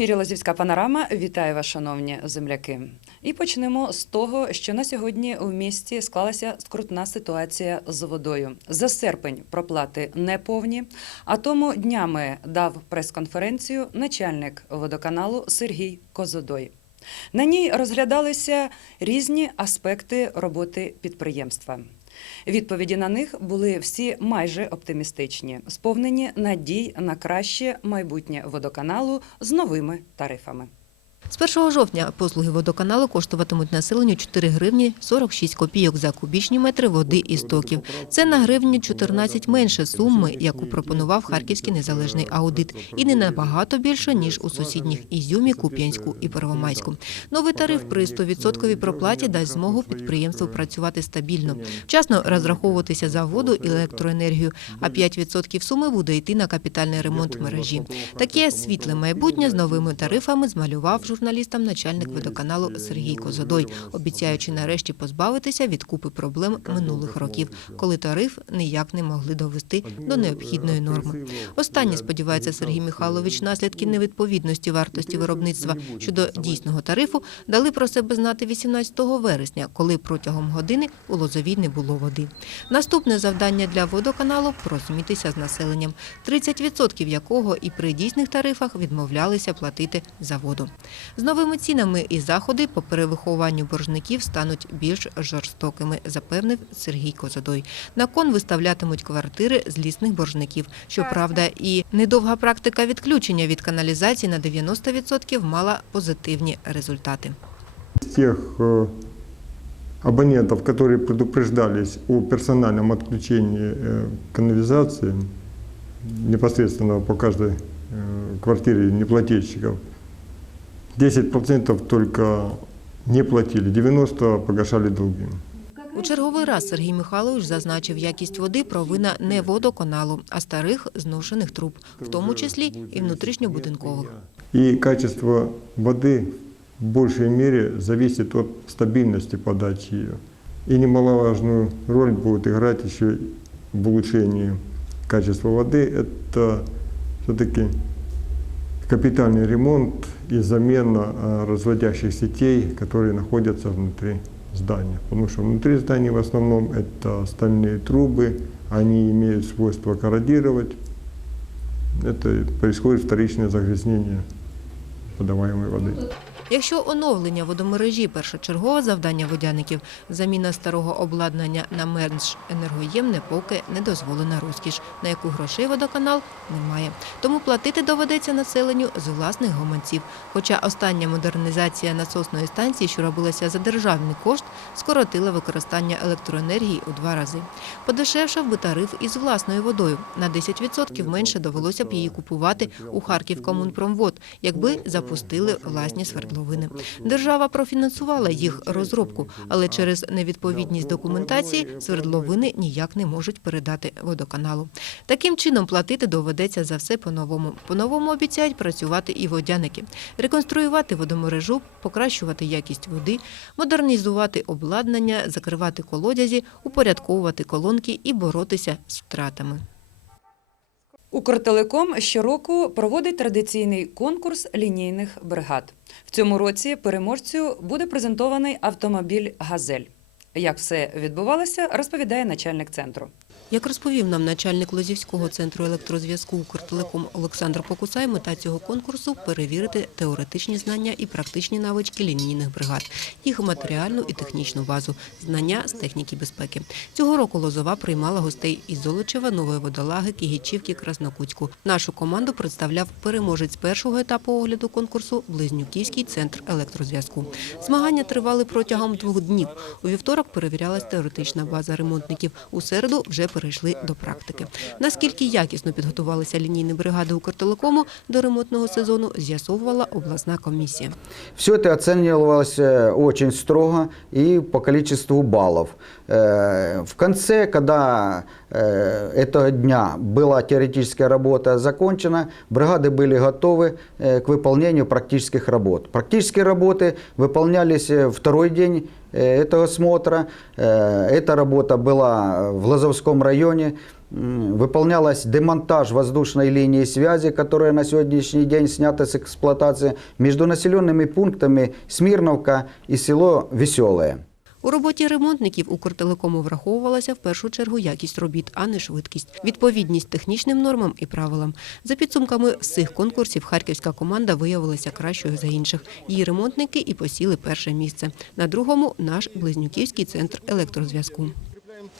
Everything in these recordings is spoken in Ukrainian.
ефірі Лозівська панорама. Вітаю вас, шановні земляки. І почнемо з того, що на сьогодні у місті склалася скрутна ситуація з водою. За серпень проплати неповні, а тому днями дав прес-конференцію начальник водоканалу Сергій Козодой. На ній розглядалися різні аспекти роботи підприємства. Відповіді на них були всі майже оптимістичні, сповнені надій на краще майбутнє водоканалу з новими тарифами. З 1 жовтня послуги водоканалу коштуватимуть населенню 4 гривні 46 копійок за кубічні метри води і стоків. Це на гривні 14 менше суми, яку пропонував Харківський незалежний аудит, і не набагато більше, ніж у сусідніх Ізюмі, Куп'янську і Первомайську. Новий тариф при 100% проплаті дасть змогу підприємству працювати стабільно, вчасно розраховуватися за воду і електроенергію, а 5% суми буде йти на капітальний ремонт мережі. Таке світле майбутнє з новими тарифами змалював журналістам начальник водоканалу Сергій Козодой, обіцяючи нарешті позбавитися від купи проблем минулих років, коли тариф ніяк не могли довести до необхідної норми. Останні, сподівається Сергій Михайлович, наслідки невідповідності вартості виробництва щодо дійсного тарифу дали про себе знати 18 вересня, коли протягом години у Лозовій не було води. Наступне завдання для водоканалу порозумітися з населенням, 30% якого і при дійсних тарифах відмовлялися платити за воду. З новими цінами і заходи по перевихованню боржників стануть більш жорстокими, запевнив Сергій Козадой. На кон виставлятимуть квартири злісних боржників. Щоправда, і недовга практика відключення від каналізації на 90% мала позитивні результати. тех э, абонентов, которые предупреждались о персональном отключении э, канализации, непосредственно по каждой э, квартире неплательщиков, 10% только не платили, 90% погашали долги. У черговий раз Сергій Михайлович зазначив, якість води провина не водоканалу, а старих зношених труб, в тому числі і внутрішньобудинкових. И качество воды в большей мере зависит от стабильности подачи ее. И немаловажную роль будет играть еще в улучшении качества воды. Это все-таки капитальный ремонт и замена а, разводящих сетей, которые находятся внутри здания. Потому что внутри здания в основном это стальные трубы, они имеют свойство корродировать. Это происходит вторичное загрязнение подаваемой воды. Якщо оновлення водомережі першочергове завдання водяників, заміна старого обладнання на менш енергоємне поки не дозволена розкіш, на яку грошей водоканал не має. Тому платити доведеться населенню з власних гаманців. Хоча остання модернізація насосної станції, що робилася за державний кошт, скоротила використання електроенергії у два рази. Подешевшав би тариф із власною водою. На 10% менше довелося б її купувати у Харківкомунпромвод, якби запустили власні свердловини. Держава профінансувала їх розробку, але через невідповідність документації свердловини ніяк не можуть передати водоканалу. Таким чином платити доведеться за все по-новому. По-новому обіцяють працювати і водяники, реконструювати водомережу, покращувати якість води, модернізувати обладнання, закривати колодязі, упорядковувати колонки і боротися з втратами. Укртелеком щороку проводить традиційний конкурс лінійних бригад. В цьому році переможцю буде презентований автомобіль Газель. Як все відбувалося, розповідає начальник центру. Як розповів нам начальник Лозівського центру електрозв'язку «Укртелеком» Олександр Покусай, мета цього конкурсу – перевірити теоретичні знання і практичні навички лінійних бригад, їх матеріальну і технічну базу, знання з техніки безпеки. Цього року Лозова приймала гостей із Золочева, Нової Водолаги, Кігічівки, Краснокутську. Нашу команду представляв переможець першого етапу огляду конкурсу Близнюківський центр електрозв'язку. Змагання тривали протягом двох днів. У вівторок перевірялась теоретична база ремонтників. У середу вже перейшли до практики. Наскільки якісно підготувалися лінійні бригади Укртелекому до ремонтного сезону, з'ясовувала обласна комісія. Все це оцінювалося дуже строго і по кількості баллов. Э, В конце, когда э, этого дня была теоретическая работа закончена, бригады были готовы э, к выполнению практических работ. Практические работы выполнялись второй день этого смотра. Эта работа была в Лозовском районе. Выполнялась демонтаж воздушной линии связи, которая на сегодняшний день снята с эксплуатации между населенными пунктами Смирновка и село Веселое. У роботі ремонтників Укртелекому враховувалася в першу чергу якість робіт, а не швидкість, відповідність технічним нормам і правилам. За підсумками всіх конкурсів харківська команда виявилася кращою за інших. Її ремонтники і посіли перше місце. На другому наш близнюківський центр електрозв'язку.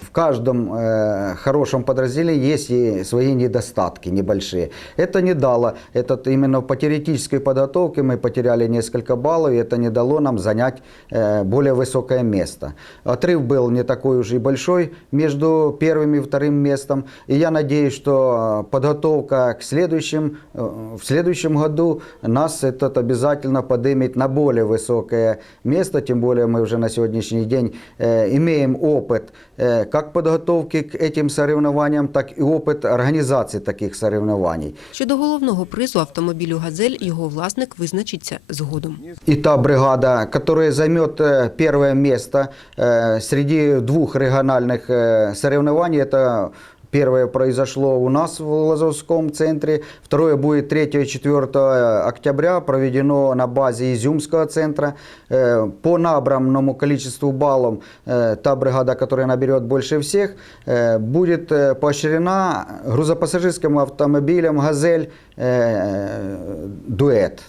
В каждом э, хорошем подразделении есть и свои недостатки небольшие. Это не дало, этот, именно по теоретической подготовке мы потеряли несколько баллов, и это не дало нам занять э, более высокое место. Отрыв был не такой уж и большой между первым и вторым местом, и я надеюсь, что подготовка к следующим, э, в следующем году нас этот обязательно поднимет на более высокое место, тем более мы уже на сегодняшний день э, имеем опыт э, как подготовки к этим соревнованиям, так и опыт организации таких соревнований. Щодо головного призу автомобілю «Газель» його власник визначиться згодом. И та бригада, которая займет э, первое место э, среди двух региональных э, соревнований, это Первое произошло у нас в Лазовском центре, второе будет 3-4 октября, проведено на базе Изюмского центра. Э, По набранному количеству баллов э, та бригада, которая наберет больше всех, э, будет э, поощрена грузопассажирским автомобилем «Газель» э, «Дуэт».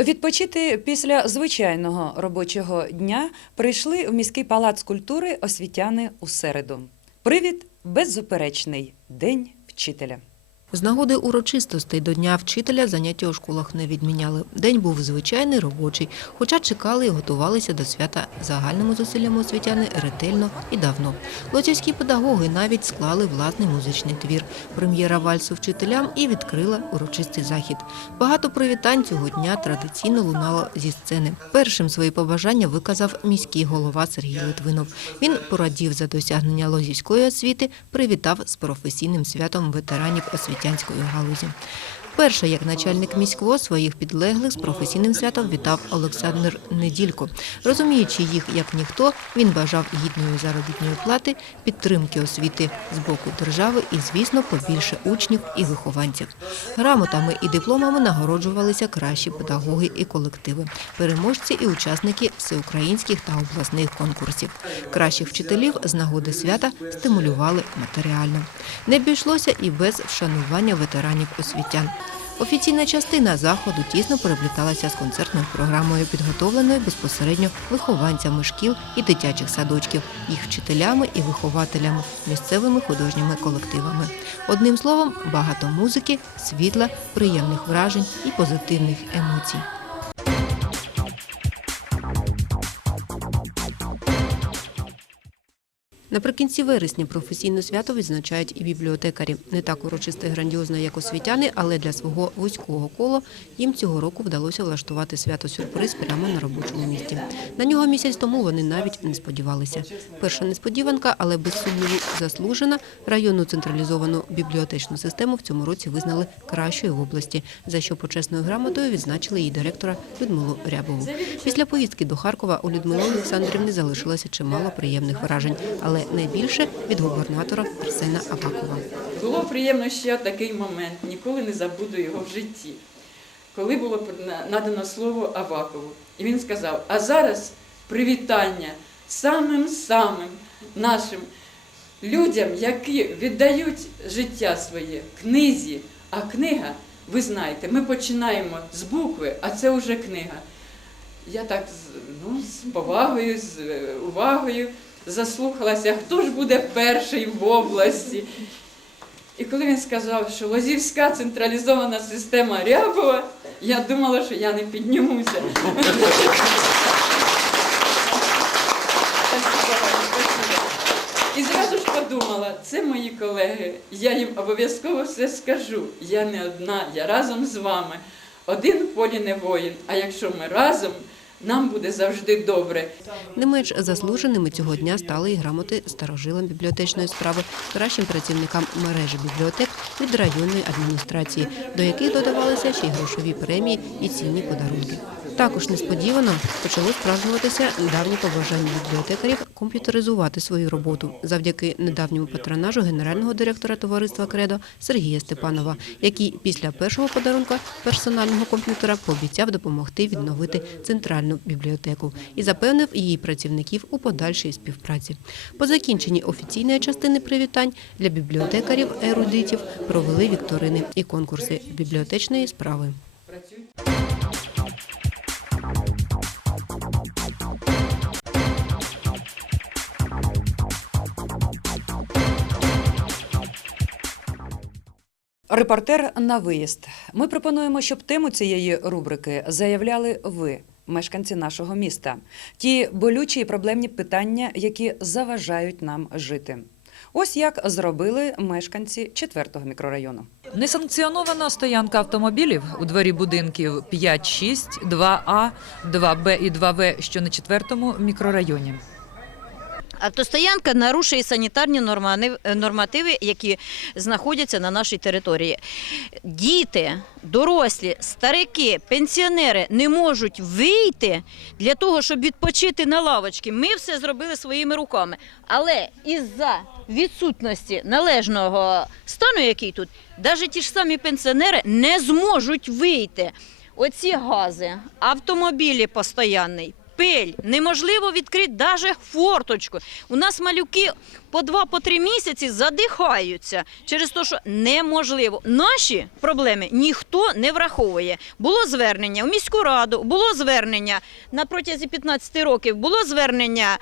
Відпочити після звичайного робочого дня прийшли в міський палац культури освітяни у середу. Привід беззаперечний день вчителя. З нагоди урочистостей до Дня вчителя заняття у школах не відміняли. День був звичайний робочий, хоча чекали і готувалися до свята загальними зусиллями освітяни ретельно і давно. Лоцівські педагоги навіть склали власний музичний твір. Прем'єра вальсу вчителям і відкрила урочистий захід. Багато привітань цього дня традиційно лунало зі сцени. Першим свої побажання виказав міський голова Сергій Литвинов. Він порадів за досягнення лозівської освіти, привітав з професійним святом ветеранів освітянської галузі. Перше, як начальник міськво, своїх підлеглих з професійним святом вітав Олександр Неділько. Розуміючи їх як ніхто, він бажав гідної заробітної плати, підтримки освіти з боку держави і, звісно, побільше учнів і вихованців. Грамотами і дипломами нагороджувалися кращі педагоги і колективи, переможці і учасники всеукраїнських та обласних конкурсів. Кращих вчителів з нагоди свята стимулювали матеріально. Не обійшлося і без вшанування ветеранів освітян. Офіційна частина заходу тісно перепліталася з концертною програмою, підготовленою безпосередньо вихованцями шкіл і дитячих садочків, їх вчителями і вихователями, місцевими художніми колективами. Одним словом, багато музики, світла, приємних вражень і позитивних емоцій. Наприкінці вересня професійне свято відзначають і бібліотекарі. Не так урочисте і грандіозно, як освітяни, але для свого вузького кола їм цього року вдалося влаштувати свято-сюрприз прямо на робочому місці. На нього місяць тому вони навіть не сподівалися. Перша несподіванка, але без сумніву заслужена. Районну централізовану бібліотечну систему в цьому році визнали кращою в області, за що почесною грамотою відзначили її директора Людмилу Рябову. Після поїздки до Харкова у Людмили Олександрівни залишилося чимало приємних вражень, але найбільше від губернатора Арсена Авакова. Було приємно ще такий момент, ніколи не забуду його в житті. Коли було надано слово Авакову, і він сказав: а зараз привітання самим-самим нашим людям, які віддають життя своє книзі. А книга, ви знаєте, ми починаємо з букви, а це вже книга. Я так ну, з повагою, з е, увагою заслухалася, хто ж буде перший в області. І коли він сказав, що Лозівська централізована система Рябова, я думала, що я не піднімуся. І зразу ж подумала, це мої колеги, я їм обов'язково все скажу. Я не одна, я разом з вами. Один в полі не воїн, а якщо ми разом, нам буде завжди добре. Не менш заслуженими цього дня стали і грамоти старожилам бібліотечної справи, кращим працівникам мережі бібліотек від районної адміністрації, до яких додавалися ще й грошові премії і цінні подарунки. Також несподівано почало справжнюватися давнє побажання бібліотекарів комп'ютеризувати свою роботу завдяки недавньому патронажу генерального директора товариства Кредо Сергія Степанова, який після першого подарунка персонального комп'ютера пообіцяв допомогти відновити центральну бібліотеку і запевнив її працівників у подальшій співпраці. По закінченні офіційної частини привітань для бібліотекарів ерудитів провели вікторини і конкурси бібліотечної справи. Репортер на виїзд. Ми пропонуємо, щоб тему цієї рубрики заявляли ви, мешканці нашого міста, ті болючі і проблемні питання, які заважають нам жити. Ось як зробили мешканці 4-го мікрорайону. Несанкціонована стоянка автомобілів у дворі будинків 5, 6, 2А, 2Б і 2В, що на 4-му мікрорайоні. Автостоянка нарушує санітарні нормативи, які знаходяться на нашій території. Діти, дорослі, старики, пенсіонери не можуть вийти для того, щоб відпочити на лавочці. Ми все зробили своїми руками. Але із-за відсутності належного стану, який тут, навіть ті ж самі пенсіонери не зможуть вийти. Оці гази, автомобілі постоянний, пиль, неможливо відкрити навіть форточку. У нас малюки по два, по три місяці задихаються через те, що неможливо. Наші проблеми ніхто не враховує. Було звернення в міську раду, було звернення на протязі 15 років, було звернення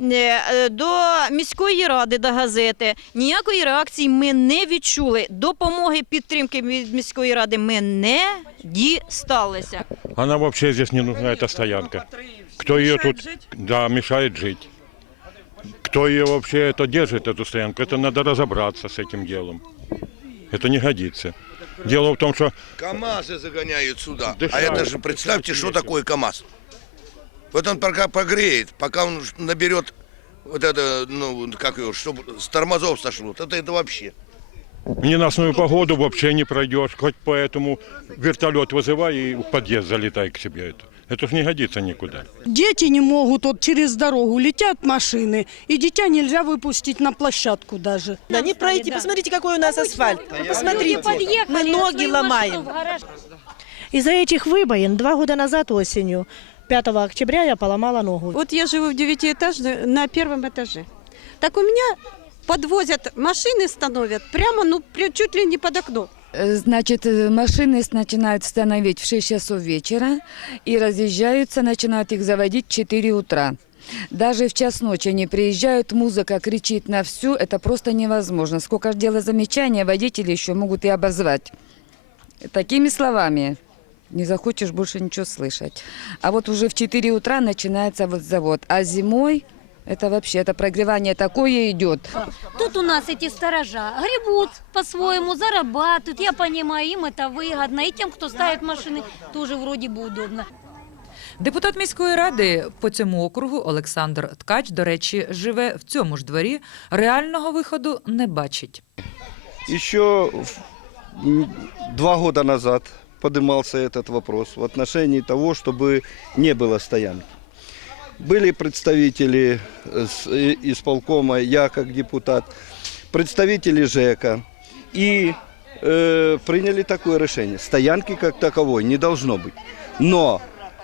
е, е, до міської ради, до газети. Ніякої реакції ми не відчули. Допомоги підтримки від міської ради ми не дісталися. Она вообще здесь не нужна, эта стоянка. Кто ее тут, да, мешает жить. Кто ее вообще это держит, эту стоянку, это надо разобраться с этим делом. Это не годится. Дело в том, что КАМАЗы загоняют сюда. Дышать. А это же, представьте, что такое КАМАЗ. Вот он пока погреет, пока он наберет вот это, ну, как его, чтобы с тормозов сошло. Это, это вообще. ненастную погоду вообще не пройдешь. Хоть поэтому вертолет вызывай и в подъезд залетай к себе. Это, это ж не годится никуда. Дети не могут, вот через дорогу летят машины, и дитя нельзя выпустить на площадку даже. Да не пройти. Посмотрите, какой у нас асфальт. Вы посмотрите. Мы ноги ломаем. Из-за этих выбоин два года назад осенью, 5 октября, я поломала ногу. Вот я живу в девятиэтажной на первом этаже. Так у меня подвозят машины, становят прямо, ну, чуть ли не под окно. Значит, э, машины начинают становить в 6 часов вечера и разъезжаются, начинают их заводить в 4 утра. Даже в час ночи они приезжают, музыка кричит на всю, это просто невозможно. Сколько дело замечания, водители еще могут и обозвать. Такими словами не захочешь больше ничего слышать. А вот уже в 4 утра начинается вот завод. А зимой это вообще, это прогревание такое идет. Тут у нас эти сторожа гребут по-своему, зарабатывают. Я понимаю, им это выгодно. И тем, кто ставит машины, тоже вроде бы удобно. Депутат міської ради по цьому округу Олександр Ткач, до речі, живе в цьому ж дворі, реального виходу не бачить. Еще в- м, два года назад поднимался этот вопрос в отношении того, чтобы не было стоянки. Были представители э, э, исполкома, я как депутат, представители ЖЭКа. И э, приняли такое решение. Стоянки как таковой не должно быть. Но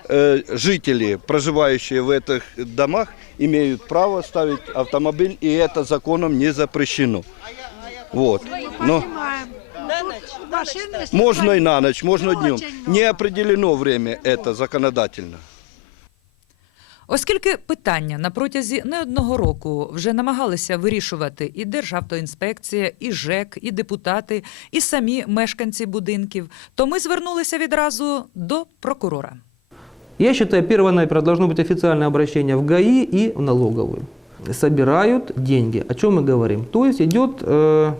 э, жители, проживающие в этих домах, имеют право ставить автомобиль, и это законом не запрещено. Вот. Но можно и на ночь, можно днем. Не определено время это законодательно. Оскільки питання на протязі не одного року вже намагалися вирішувати і Державтоінспекція, і ЖЕК, і депутати, і самі мешканці будинків, то ми звернулися відразу до прокурора. Я считаю, первое, наверное, должно быть официальное обращение в ГАИ и в налоговую. Собирают деньги. О чем мы говорим? То есть идет э,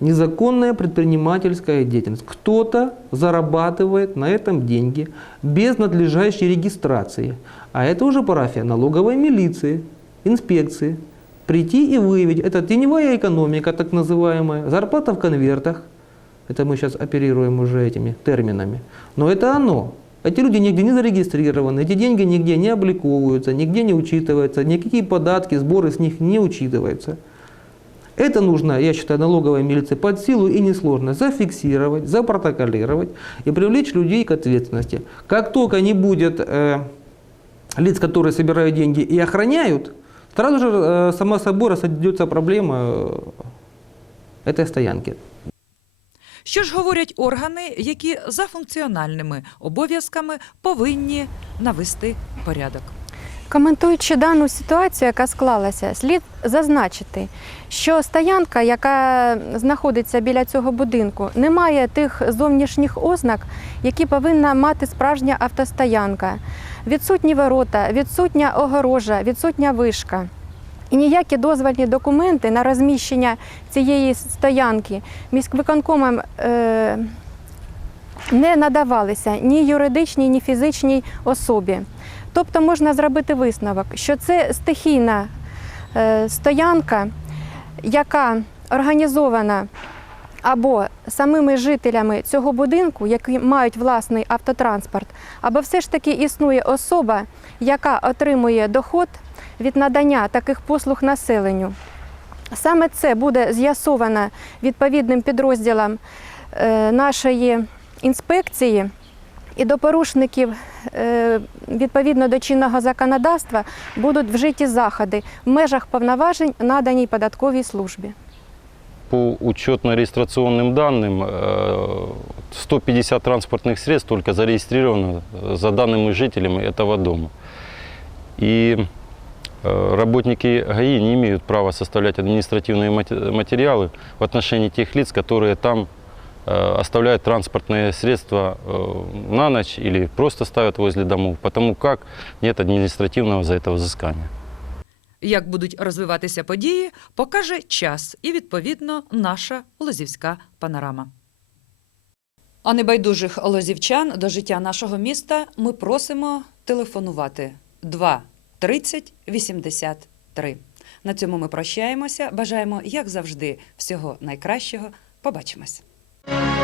незаконная предпринимательская деятельность. Кто-то зарабатывает на этом деньги без надлежащей регистрации. А это уже парафия налоговой милиции, инспекции. Прийти и выявить. Это теневая экономика, так называемая, зарплата в конвертах. Это мы сейчас оперируем уже этими терминами. Но это оно. Эти люди нигде не зарегистрированы, эти деньги нигде не обликовываются, нигде не учитываются, никакие податки, сборы с них не учитываются. Это нужно, я считаю, налоговой милиции под силу и несложно зафиксировать, запротоколировать и привлечь людей к ответственности. Как только не будет э, лиц, которые собирают деньги и охраняют, сразу же э, сама собой рассадится проблема э, этой стоянки. Що ж говорять органи, які за функціональними обов'язками повинні навести порядок? Коментуючи дану ситуацію, яка склалася, слід зазначити, що стоянка, яка знаходиться біля цього будинку, не має тих зовнішніх ознак, які повинна мати справжня автостоянка. Відсутні ворота, відсутня огорожа, відсутня вишка. І ніякі дозвольні документи на розміщення цієї стоянки міськвиконкомом е, не надавалися ні юридичній, ні фізичній особі. Тобто можна зробити висновок, що це стихійна е, стоянка, яка організована або самими жителями цього будинку, які мають власний автотранспорт, або все ж таки існує особа, яка отримує доход від надання таких послуг населенню. Саме це буде з'ясовано відповідним підрозділом е, нашої інспекції І до порушників е, відповідно до чинного законодавства будуть вжиті заходи в межах повноважень, наданій податковій службі. По учетно-регистрационным данным, э, 150 транспортных средств только зарегистрировано э, за данными жителями этого дома. И э, работники ГАИ не имеют права составлять административные мате- материалы в отношении тех лиц, которые там э, оставляют транспортные средства э, на ночь или просто ставят возле домов, потому как нет административного за это взыскания. Як будуть розвиватися події, покаже час і, відповідно, наша лозівська панорама. А небайдужих лозівчан до життя нашого міста ми просимо телефонувати 2 30 83. На цьому ми прощаємося. Бажаємо, як завжди, всього найкращого. Побачимось. Bye.